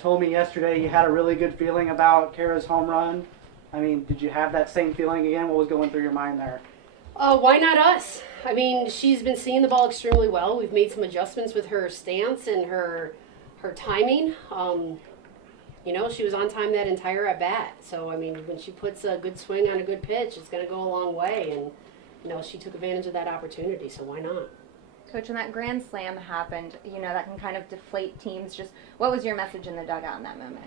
told me yesterday you had a really good feeling about Kara's home run. I mean, did you have that same feeling again? What was going through your mind there? Why not us? I mean, she's been seeing the ball extremely well. We've made some adjustments with her stance and her timing. She was on time that entire at bat. So, I mean, when she puts a good swing on a good pitch, it's going to go a long way. And, she took advantage of that opportunity, so why not? Coach, when that grand slam happened, that can kind of deflate teams. Just what was your message in the dugout in that moment?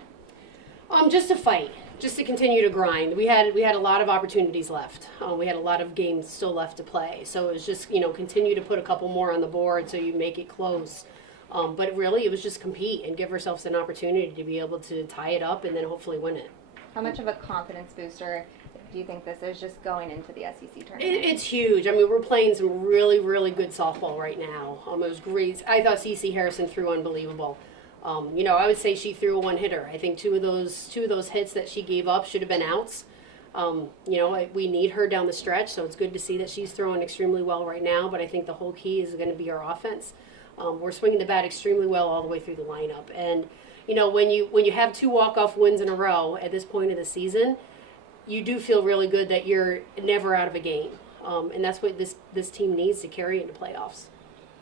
Just to fight, just to continue to grind. We had a lot of opportunities left. We had a lot of games still left to play. So it was just, continue to put a couple more on the board so you make it close. But really, it was just compete and give ourselves an opportunity to be able to tie it up and then hopefully win it. How much of a confidence booster do you think this is just going into the SEC tournament? It's huge. I mean, we're playing some really, really good softball right now. It was great. I thought CeCe Harrison threw unbelievable. I would say she threw a one-hitter. I think two of those hits that she gave up should have been outs. We need her down the stretch, so it's good to see that she's throwing extremely well right now, but I think the whole key is going to be our offense. We're swinging the bat extremely well all the way through the lineup. And, when you have 2 walk-off wins in a row at this point of the season, you do feel really good that you're never out of a game. And that's what this team needs to carry into playoffs.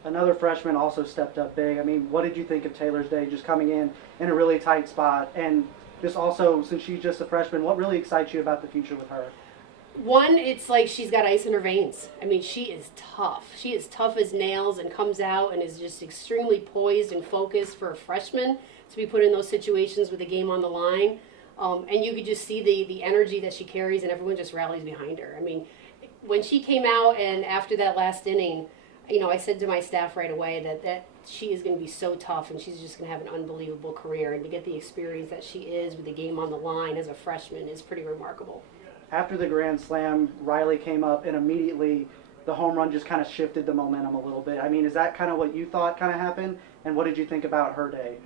Another freshman also stepped up big. I mean, what did you think of Taylor's day, just coming in a really tight spot? And just also, since she's just a freshman, what really excites you about the future with her? One, it's like she's got ice in her veins. I mean, she is tough. She is tough as nails and comes out and is just extremely poised and focused for a freshman to be put in those situations with the game on the line. And you could just see the energy that she carries, and everyone just rallies behind her. I mean, when she came out and after that last inning, I said to my staff right away that she is going to be so tough and she's just going to have an unbelievable career. And to get the experience that she is with the game on the line as a freshman is pretty remarkable. After the grand slam, Riley came up and immediately the home run just kind of shifted the momentum a little bit. I mean, is that kind of what you thought kind of happened? And what did you think about her day?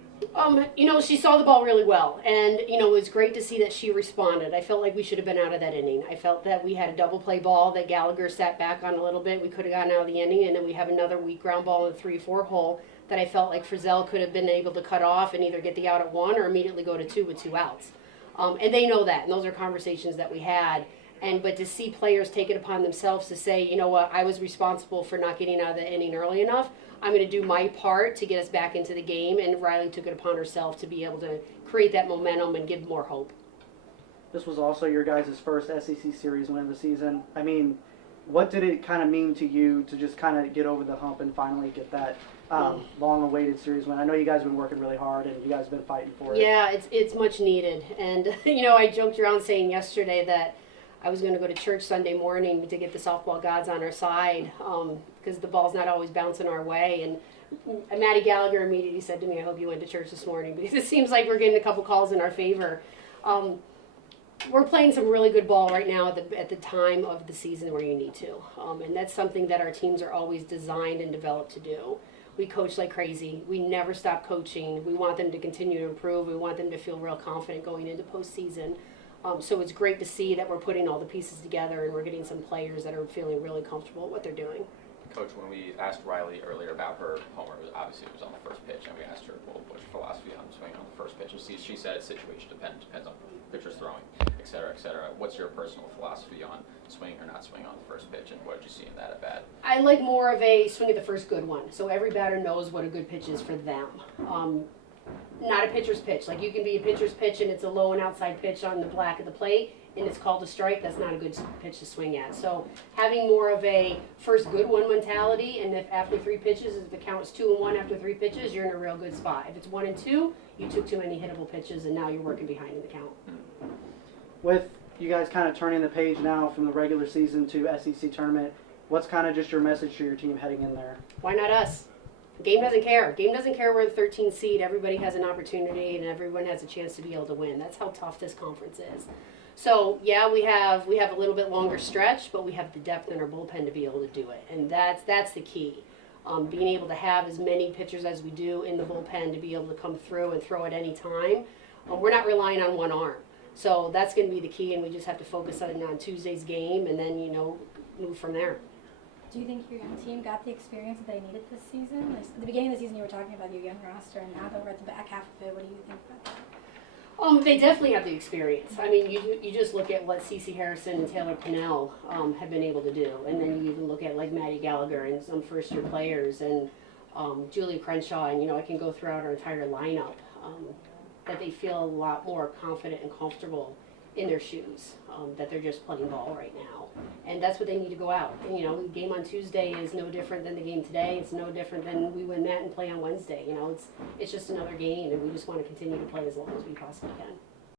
She saw the ball really well, and, it was great to see that she responded. I felt like we should have been out of that inning. I felt that we had a double play ball that Gallagher sat back on a little bit. We could have gotten out of the inning, and then we have another weak ground ball in the 3-4 hole that I felt like Frizzell could have been able to cut off and either get the out at 1 or immediately go to 2 with 2 outs. And they know that, and those are conversations that we had. But to see players take it upon themselves to say, you know what, I was responsible for not getting out of the inning early enough. I'm going to do my part to get us back into the game, and Riley took it upon herself to be able to create that momentum and give more hope. This was also your guys' first SEC series win of the season. I mean, what did it kind of mean to you to just kind of get over the hump and finally get that long-awaited series win? I know you guys have been working really hard and you guys have been fighting for it. Yeah, it's much needed. And, I joked around saying yesterday that I was going to go to church Sunday morning to get the softball gods on our side because the ball's not always bouncing our way. And Maddie Gallagher immediately said to me, I hope you went to church this morning because it seems like we're getting a couple calls in our favor. We're playing some really good ball right now at the time of the season where you need to. And that's something that our teams are always designed and developed to do. We coach like crazy. We never stop coaching. We want them to continue to improve. We want them to feel real confident going into postseason. So it's great to see that we're putting all the pieces together and we're getting some players that are feeling really comfortable with what they're doing. Coach, when we asked Riley earlier about her homer, obviously it was on the first pitch, and we asked her, well, what's your philosophy on swinging on the first pitch? And she said it's situation depends on pitcher's throwing, et cetera, et cetera. What's your personal philosophy on swinging or not swinging on the first pitch, and what did you see in that at bat? I like more of a swing at the first good one, so every batter knows what a good pitch is for them. Not a pitcher's pitch. Like you can be a pitcher's pitch and it's a low and outside pitch on the black of the plate and it's called a strike. That's not a good pitch to swing at. So having more of a first good one mentality, and if after 3 pitches, if the count is 2-1 after 3 pitches, you're in a real good spot. If it's 1 and 2, you took too many hittable pitches and now you're working behind in the count. With you guys kind of turning the page now from the regular season to SEC tournament, what's kind of just your message to your team heading in there? Why not us? Game doesn't care. Game doesn't care we're the 13th seed. Everybody has an opportunity, and everyone has a chance to be able to win. That's how tough this conference is. So, yeah, we have a little bit longer stretch, but we have the depth in our bullpen to be able to do it, and that's the key. Being able to have as many pitchers as we do in the bullpen to be able to come through and throw at any time. We're not relying on one arm. So that's going to be the key, and we just have to focus on Tuesday's game and then, move from there. Do you think your young team got the experience that they needed this season? Like, at the beginning of the season, you were talking about your young roster, and now that we're at the back half of it, what do you think about that? They definitely have the experience. I mean, you just look at what Cece Harrison and Taylor Pinnell have been able to do, and then you even look at like Maddie Gallagher and some first-year players, and Julie Crenshaw, and I can go throughout our entire lineup. That they feel a lot more confident and comfortable in their shoes. That they're just playing ball right now, and that's what they need to go out. And, the game on Tuesday is no different than the game today. It's no different than we win that and play on Wednesday. It's just another game, and we just want to continue to play as long as we possibly can.